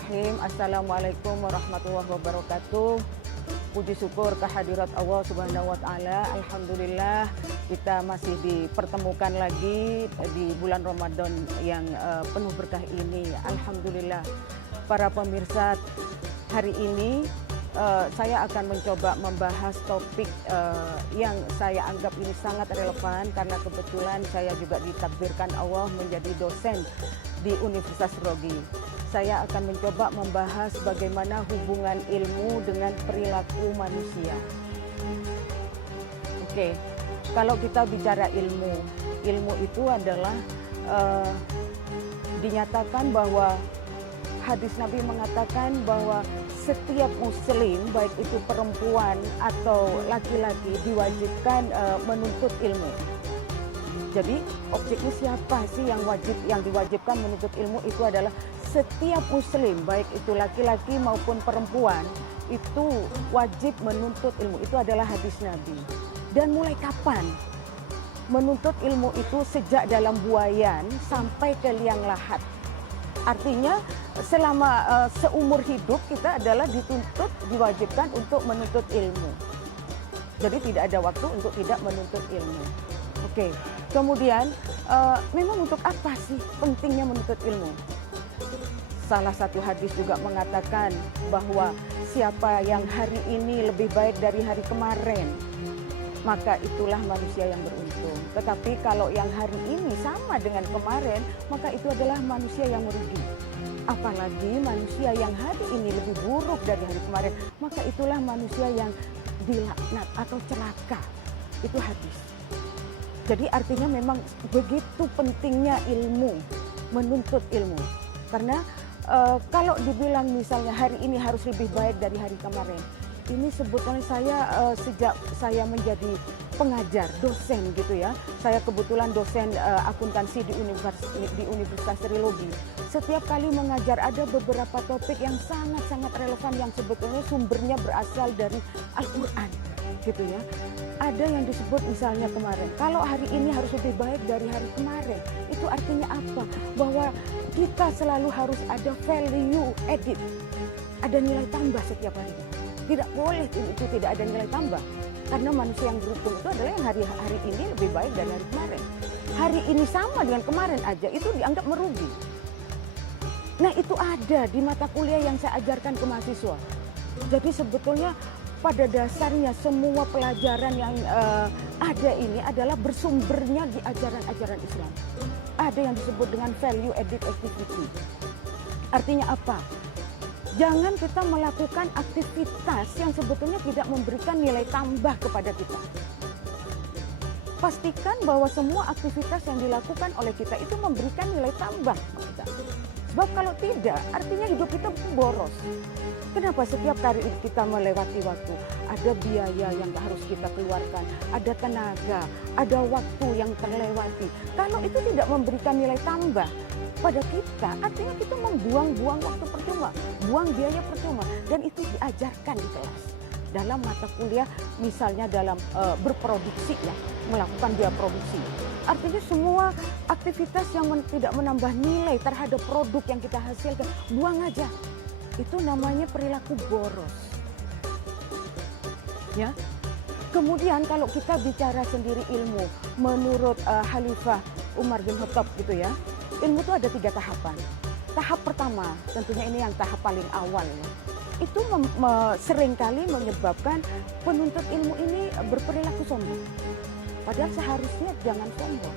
Bismillahirrahmanirrahim. Assalamualaikum warahmatullahi wabarakatuh. Puji syukur kehadirat Allah Subhanahu wa Ta'ala. Alhamdulillah kita masih dipertemukan lagi di bulan Ramadan yang penuh berkah ini. Alhamdulillah. Para pemirsa, hari ini saya akan mencoba membahas topik yang saya anggap ini sangat relevan karena kebetulan saya juga ditakdirkan Allah menjadi dosen di Universitas Rogi. Saya akan mencoba membahas bagaimana hubungan ilmu dengan perilaku manusia. Oke, kalau kita bicara ilmu, ilmu itu adalah dinyatakan bahwa hadis Nabi mengatakan bahwa setiap muslim, baik itu perempuan atau laki-laki, diwajibkan menuntut ilmu. Jadi objeknya siapa sih yang diwajibkan menuntut ilmu? Itu adalah setiap muslim, baik itu laki-laki maupun perempuan, itu wajib menuntut ilmu. Itu adalah hadis Nabi. Dan mulai kapan? Menuntut ilmu itu sejak dalam buayan sampai ke liang lahat. Artinya selama seumur hidup kita adalah dituntut, diwajibkan untuk menuntut ilmu. Jadi tidak ada waktu untuk tidak menuntut ilmu. Oke, kemudian memang untuk apa sih pentingnya menuntut ilmu? Salah satu hadis juga mengatakan bahwa siapa yang hari ini lebih baik dari hari kemarin, maka itulah manusia yang beruntung. Tetapi kalau yang hari ini sama dengan kemarin, maka itu adalah manusia yang merugi. Apalagi manusia yang hari ini lebih buruk dari hari kemarin, maka itulah manusia yang dilaknat atau celaka. Itu hadis. Jadi artinya memang begitu pentingnya ilmu, menuntut ilmu. Karena kalau dibilang misalnya hari ini harus lebih baik dari hari kemarin, ini sebetulnya saya sejak saya menjadi pengajar, dosen gitu ya. Saya kebetulan dosen akuntansi di Universitas Trilogi. Setiap kali mengajar ada beberapa topik yang sangat-sangat relevan yang sebetulnya sumbernya berasal dari Al-Quran gitu ya. Ada yang disebut misalnya kemarin, kalau hari ini harus lebih baik dari hari kemarin. Itu artinya apa? Bahwa kita selalu harus ada value added. Ada nilai tambah setiap hari. Tidak boleh itu tidak ada nilai tambah. Karena manusia yang beruntung itu adalah yang hari ini lebih baik dari hari kemarin. Hari ini sama dengan kemarin aja, itu dianggap merugi. Nah itu ada di mata kuliah yang saya ajarkan ke mahasiswa. Jadi sebetulnya pada dasarnya semua pelajaran yang ada ini adalah bersumbernya di ajaran-ajaran Islam. Ada yang disebut dengan value added activity. Artinya apa? Jangan kita melakukan aktivitas yang sebetulnya tidak memberikan nilai tambah kepada kita. Pastikan bahwa semua aktivitas yang dilakukan oleh kita itu memberikan nilai tambah kepada kita. Sebab kalau tidak, artinya hidup kita boros. Kenapa setiap kali kita melewati waktu, ada biaya yang harus kita keluarkan, ada tenaga, ada waktu yang terlewati. Kalau itu tidak memberikan nilai tambah pada kita, artinya kita membuang-buang waktu percuma, buang biaya percuma. Dan itu diajarkan di kelas. Dalam mata kuliah, misalnya dalam berproduksi ya, melakukan biaya produksi. Artinya semua aktivitas yang tidak menambah nilai terhadap produk yang kita hasilkan, buang aja. Itu namanya perilaku boros. Ya. Kemudian kalau kita bicara sendiri ilmu, menurut Khalifah Umar bin Khattab gitu ya, ilmu itu ada 3 tahapan. Tahap pertama, tentunya ini yang tahap paling awal ya. Itu seringkali menyebabkan penuntut ilmu ini berperilaku sombong. Padahal seharusnya jangan sombong.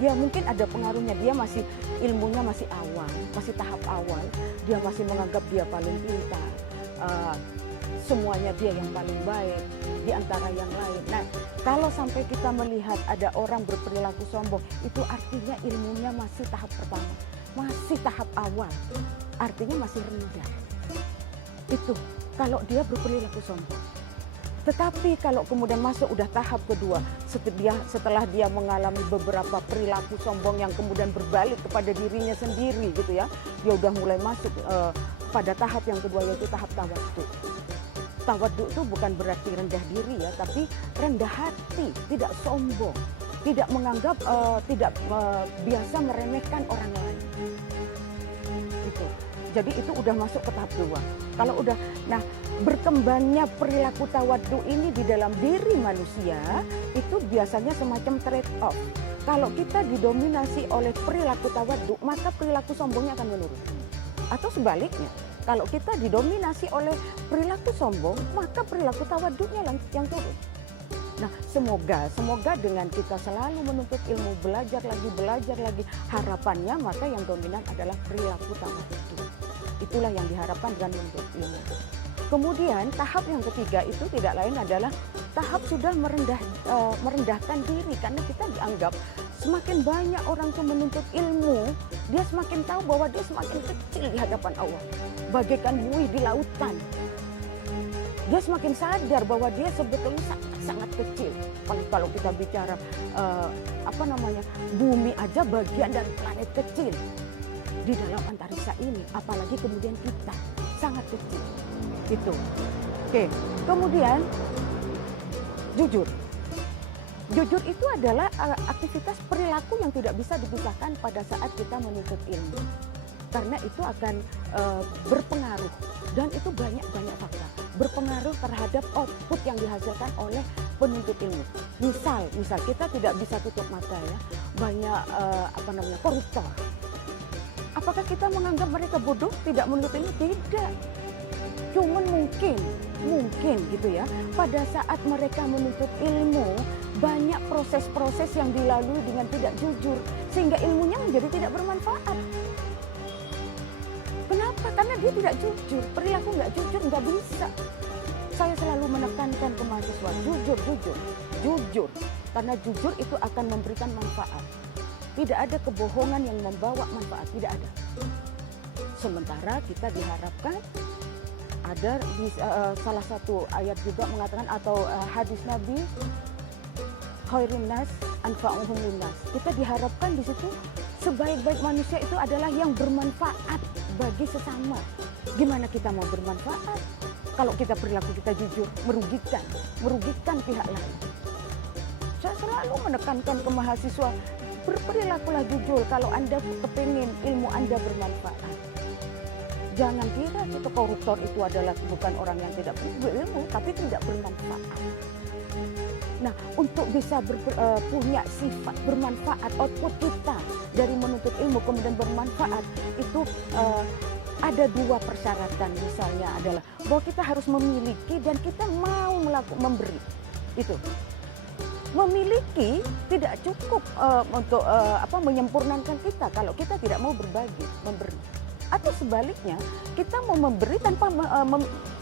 Ya mungkin ada pengaruhnya, dia masih ilmunya masih awal, masih tahap awal. Dia masih menganggap dia paling pintar. Semuanya dia yang paling baik di antara yang lain. Nah, kalau sampai kita melihat ada orang berperilaku sombong, itu artinya ilmunya masih tahap pertama, masih tahap awal. Artinya masih rendah. Itu kalau dia berperilaku sombong. Tetapi kalau kemudian masuk udah tahap kedua, setelah dia mengalami beberapa perilaku sombong yang kemudian berbalik kepada dirinya sendiri gitu ya, dia udah mulai masuk pada tahap yang kedua, yaitu tahap tawadhu. Tawadhu itu bukan berarti rendah diri ya, tapi rendah hati, tidak sombong, tidak menganggap, tidak biasa meremehkan orang lain. Gitu. Jadi itu udah masuk ke tahap 2. Kalau udah, nah berkembangnya perilaku tawadhu ini di dalam diri manusia itu biasanya semacam trade off. Kalau kita didominasi oleh perilaku tawadhu, maka perilaku sombongnya akan menurun. Atau sebaliknya, kalau kita didominasi oleh perilaku sombong, maka perilaku tawadhunya yang turun. Nah, semoga dengan kita selalu menuntut ilmu, belajar lagi, harapannya maka yang dominan adalah perilaku tawadhu. Itulah yang diharapkan dengan menuntut ilmu. Kemudian tahap yang ketiga itu tidak lain adalah tahap sudah merendahkan diri, karena kita dianggap semakin banyak orang itu menuntut ilmu, dia semakin tahu bahwa dia semakin kecil di hadapan Allah, bagaikan buih di lautan. Dia semakin sadar bahwa dia sebetulnya sangat kecil. Kalau kita bicara bumi aja bagian dari planet kecil di dalam antariksa ini, apalagi kemudian kita sangat kecil. Itu. Oke. Kemudian jujur. Jujur itu adalah aktivitas perilaku yang tidak bisa dipisahkan pada saat kita menuntut ilmu. Karena itu akan berpengaruh, dan itu banyak fakta berpengaruh terhadap output yang dihasilkan oleh penuntut ilmu. Misal kita tidak bisa tutup mata ya, banyak koruptor. Apakah kita menganggap mereka bodoh tidak menuntut ilmu? Tidak. Cuman mungkin gitu ya, pada saat mereka menuntut ilmu banyak proses-proses yang dilalui dengan tidak jujur, sehingga ilmunya menjadi tidak bermanfaat. Kenapa? Karena dia tidak jujur, perilaku nggak jujur, nggak bisa. Saya selalu menekankan ke mahasiswa, jujur. Karena jujur itu akan memberikan manfaat. Tidak ada kebohongan yang membawa manfaat, tidak ada. Sementara kita diharapkan, ada di salah satu ayat juga mengatakan, atau hadis Nabi, khairun nas anfa'uhum linnas. Kita diharapkan di situ sebaik-baik manusia itu adalah yang bermanfaat bagi sesama. Gimana kita mau bermanfaat kalau kita perilaku kita jujur, merugikan pihak lain? Saya selalu menekankan ke mahasiswa, berperilakulah jujur kalau Anda kepingin ilmu Anda bermanfaat. Jangan kira itu koruptor itu adalah bukan orang yang tidak berilmu, tapi tidak bermanfaat. Nah, untuk bisa punya sifat bermanfaat, output kita dari menuntut ilmu kemudian bermanfaat, itu ada 2 persyaratan. Misalnya adalah bahwa kita harus memiliki dan kita mau memberi. Itu. Memiliki tidak cukup untuk menyempurnakan kita kalau kita tidak mau berbagi, memberi. Atau sebaliknya, kita mau memberi tanpa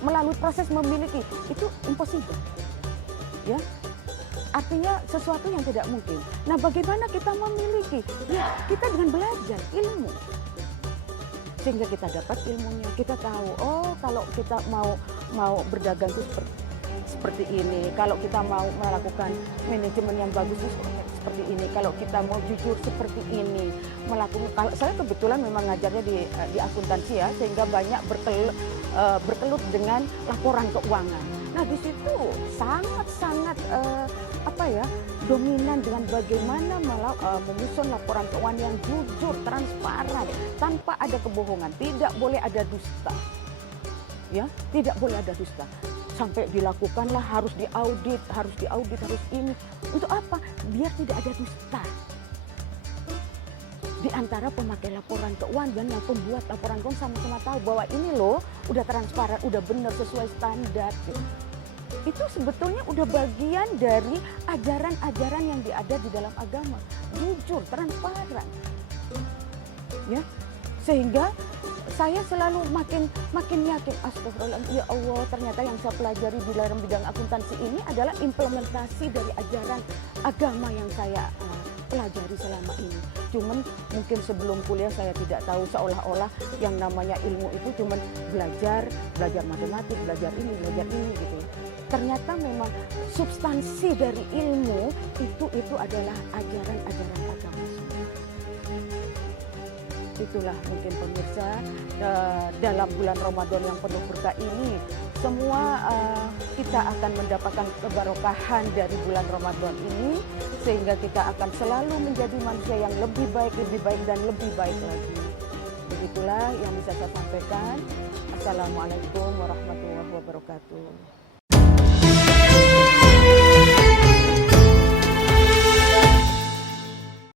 melalui proses memiliki, itu impossible. Ya. Artinya sesuatu yang tidak mungkin. Nah, bagaimana kita memiliki? Ya, kita dengan belajar ilmu. Sehingga kita dapat ilmunya, kita tahu, oh kalau kita mau berdagang itu seperti ini, kalau kita mau melakukan manajemen yang bagus itu seperti ini, kalau kita mau jujur seperti ini, kalau saya kebetulan memang ngajarnya di akuntansi ya, sehingga banyak berkelut dengan laporan keuangan. Nah, di situ sangat dominan dengan bagaimana menyusun laporan keuangan yang jujur, transparan, tanpa ada kebohongan. Tidak boleh ada dusta. Ya, tidak boleh ada dusta. Sampai dilakukanlah harus diaudit, harus ini. Untuk apa? Biar tidak ada dusta. Di antara pemakai laporan keuangan dan yang pembuat laporan keuangan sama-sama tahu bahwa ini loh udah transparan, udah benar sesuai standar. Itu sebetulnya udah bagian dari ajaran-ajaran yang ada di dalam agama. Jujur, transparan. Ya. Sehingga saya selalu makin yakin, astagfirullahaladzim, ya Allah, ternyata yang saya pelajari di dalam bidang akuntansi ini adalah implementasi dari ajaran agama yang saya pelajari selama ini. Cuman mungkin sebelum kuliah saya tidak tahu, seolah-olah yang namanya ilmu itu cuman belajar matematik, belajar ini gitu. Ternyata memang substansi dari ilmu itu adalah ajaran-ajaran agama. Itulah mungkin pemirsa, dalam bulan Ramadan yang penuh berkah ini, semua kita akan mendapatkan keberkahan dari bulan Ramadan ini, sehingga kita akan selalu menjadi manusia yang lebih baik dan lebih baik lagi. Begitulah yang bisa saya sampaikan. Assalamualaikum warahmatullahi wabarakatuh.